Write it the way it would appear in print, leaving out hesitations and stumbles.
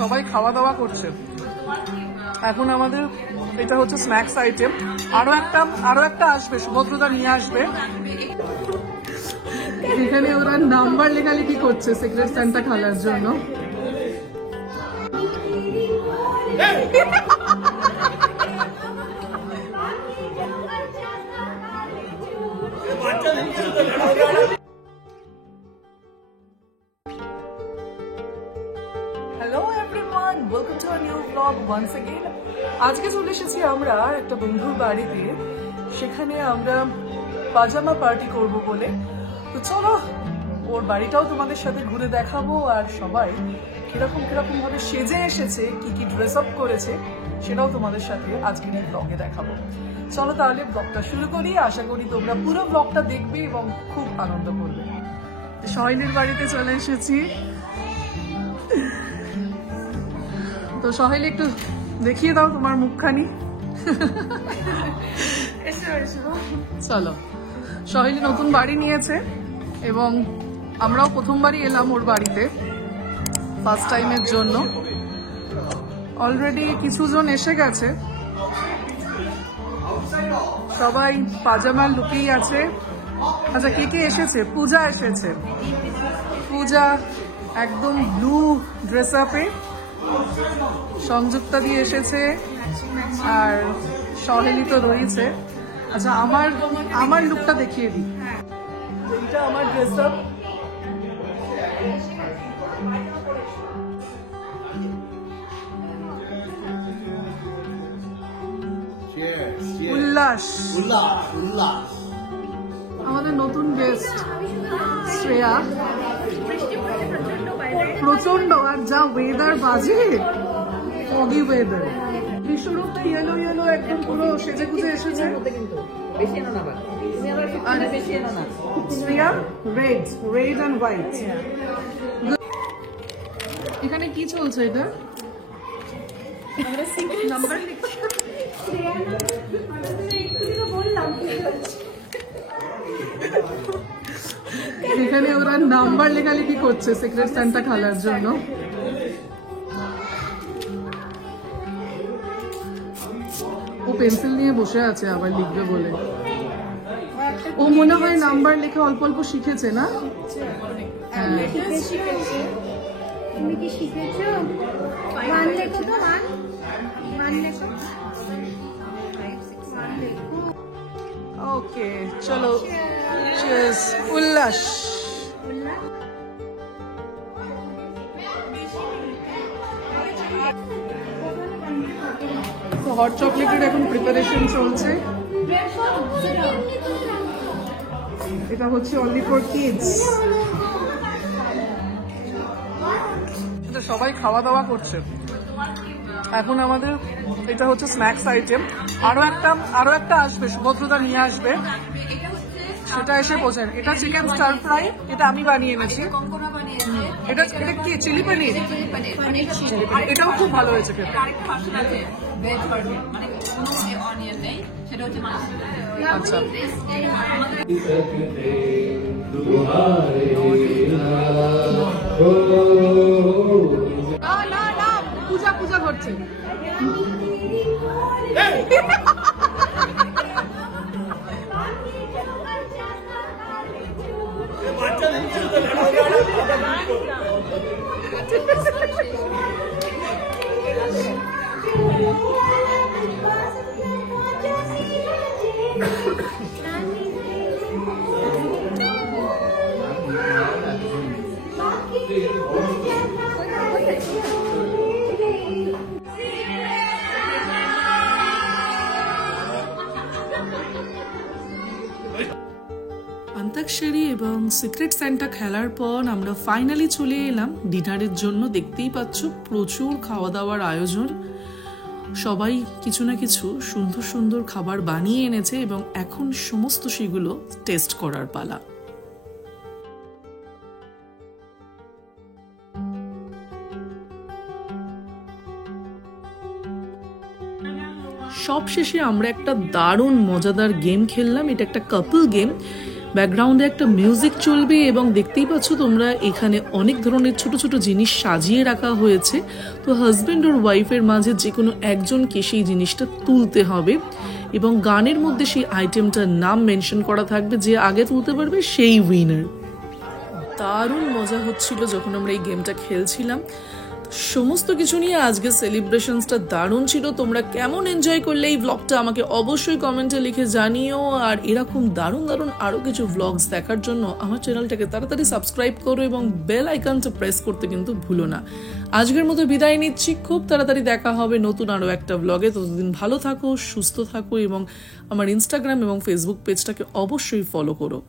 সবাই খাওয়া দাওয়া করছে। এখন আমাদের এটা হচ্ছে স্ন্যাক্স আইটেম। আরো একটা আসবে, সুভদ্রদা নিয়ে আসবে। এখানে ওরা নাম্বার লেখালেখি করছে সিক্রেট সান্টা খেলার জন্য। Hello everyone, welcome to a new blog once again. আজকে চলে এসেছি আমরা একটা বন্ধুর বাড়িতে। সেখানে আমরা পাজামা পার্টি করব বলে। তো চলো ওর বাড়িটাও তোমাদের সাথে ঘুরে দেখাবো, আর সবাই কিরকম ভাবে সেজে এসেছে, কি ড্রেস আপ করেছে সেটাও তোমাদের সাথে আজকের এই ব্লগে দেখাবো। চলো তাহলে ব্লগটা শুরু করি। আশা করি তোমরা পুরো ব্লগটা দেখবে এবং খুব আনন্দ করবে। সহেলির বাড়িতে চলে এসেছি। তো সহেলি একটু দেখিয়ে দাও তোমার মুখখানি। চলো, সহেলি নতুন বাড়ি নিয়েছে এবং আমরাও প্রথমবারই এলাম ওর বাড়িতে, ফার্স্ট টাইমের জন্য। অলরেডি কিছুজন এসে গেছে, সবাই পাজামার লুকেই আছে। আচ্ছা, কে এসেছে? পূজা এসেছে। পূজা একদম ব্লু ড্রেস আপে, সংযুক্তা দিয়ে এসেছে, আর সহেলি তো রয়েছে। আচ্ছা, আমার লুকটা দেখিয়ে দিই। এইটা আমার ড্রেস আপ। উল্লাস, আমাদের নতুন গেস্ট শ্রেয়া। প্রচন্ড, আর যা ওয়েদার বাজে, ফগি ওয়েদার। বিশ্বরূপ তো ইয়েলো একদম পুরো সেজে গুজে এসেছে। Shreya red and white. এখানে কি চলছে? এটা নাম্বার এখানে ওরা নাম্বার লেখালেখি করছে সিক্রেট সান্টা খেলার জন্য। ও পেন্সিল নিয়ে বসে আছে, আবার লিখবে বলে। ও মনে হয় নাম্বার লেখা অল্প অল্প শিখেছে না? তুমি কি শিখেছো? মান লেখো তো, মান লেখো। ওকে, চলো, চিয়ার্স। উল্লাস। হট চকলেটের এখন প্রিপারেশন চলছে। এটা হচ্ছে অনলি ফর কিডস। সবাই খাওয়া দাওয়া করছে। এখন আমাদের এটা হচ্ছে স্ন্যাক্স আইটেম। আরো একটা আসবে, সুভদ্রদা নিয়ে আসবে। সেটা এসে পৌঁছায়। এটা চিকেন স্টার ফ্রাই, এটা আমি বানিয়ে এনেছি। এটা কি চিলি পনির? এটাও খুব ভালো হয়েছে খেতে। আচ্ছা, না, পূজা করছে। অন্তাক্ষরী এবং সিক্রেট সান্টা খেলার পর আমরা ফাইনালি চলে এলাম ডিনারের জন্য। দেখতেই পাচ্ছ প্রচুর খাওয়া দাওয়ার আয়োজন। সবাই কিছু না কিছু সুন্দর খাবার বানিয়ে এনেছে এবং এখন সমস্ত সেগুলো টেস্ট করার পালা। সবশেষে আমরা একটা দারুণ মজাদার গেম খেললাম। এটা একটা কাপল গেম, ব্যাকগ্রাউন্ডে একটা মিউজিক চলবে এবং দেখতেই পাচ্ছ তোমরা এখানে অনেক ধরনের ছোট ছোট জিনিস সাজিয়ে রাখা হয়েছে। তো হাজব্যান্ড আর ওয়াইফের মাঝে যে কোনো একজনকে সেই জিনিসটা তুলতে হবে এবং গানের মধ্যে সেই আইটেমটার নাম মেনশন করা থাকবে, যে আগে তুলতে পারবে সেই উইনার। দারুণ মজা হচ্ছিল যখন আমরা এই গেমটা খেলছিলাম। সমস্ত কিছু নিয়ে আজকে সেলিব্রেশনসটা দারুণ ছিল। তোমরা কেমন এনজয় করলে এই ব্লগটা আমাকে অবশ্যই কমেন্টে লিখে জানিও। আর এরকম দারুণ দারুণ আরও কিছু ব্লগস দেখার জন্য আমার চ্যানেলটাকে তাড়াতাড়ি সাবস্ক্রাইব করো এবং বেল আইকনটা প্রেস করতে কিন্তু ভুলো না। আজকের মতো বিদায় নিচ্ছি, খুব তাড়াতাড়ি দেখা হবে নতুন আরও একটা ব্লগে। ততদিন ভালো থাকো, সুস্থ থাকো এবং আমার ইনস্টাগ্রাম এবং ফেসবুক পেজটাকে অবশ্যই ফলো করো।